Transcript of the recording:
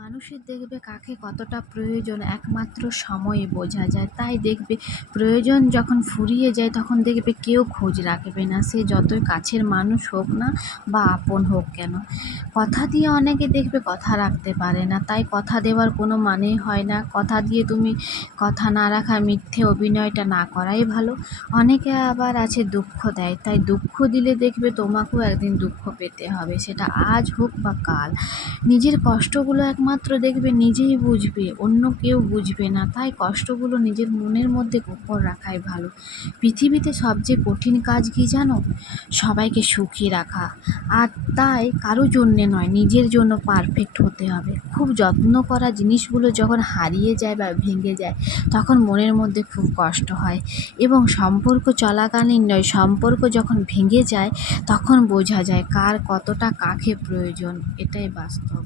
মানুষের দেখবে কাকে কতটা প্রয়োজন একমাত্র সময়ে বোঝা যায়। তাই দেখবে প্রয়োজন যখন ফুরিয়ে যায় তখন দেখবে কেউ খোঁজ রাখবে না, সে যতই কাছের মানুষ হোক না বা আপন হোক কেন। কথা দিয়ে অনেকে দেখবে কথা রাখতে পারে না, তাই কথা দেওয়ার কোনো মানেই হয় না। কথা দিয়ে তুমি কথা না রাখা, মিথ্যে অভিনয়টা না করাই ভালো। অনেকে আবার আছে দুঃখ দেয়, তাই দুঃখ দিলে দেখবে তোমাকেও একদিন দুঃখ পেতে হবে, সেটা আজ হোক বা কাল। নিজের কষ্টগুলো একমাত্র দেখবে নিজেই বুঝবে, অন্য কেউ বুঝবে না, তাই কষ্টগুলো নিজের মনের মধ্যে গোপন রাখাই ভালো। পৃথিবীতে সবচেয়ে কঠিন কাজ কি জানো? সবাইকে সুখী রাখা। আর তাই কারো জন্যে নয়, নিজের জন্য পারফেক্ট হতে হবে। খুব যত্ন করা জিনিসগুলো যখন হারিয়ে যায় বা ভেঙে যায় তখন মনের মধ্যে খুব কষ্ট হয়, এবং সম্পর্ক চলাকালীন নয়, সম্পর্ক যখন ভেঙে যায় তখন বোঝা যায় কার কতটা কাকে প্রয়োজন। এটাই বাস্তব।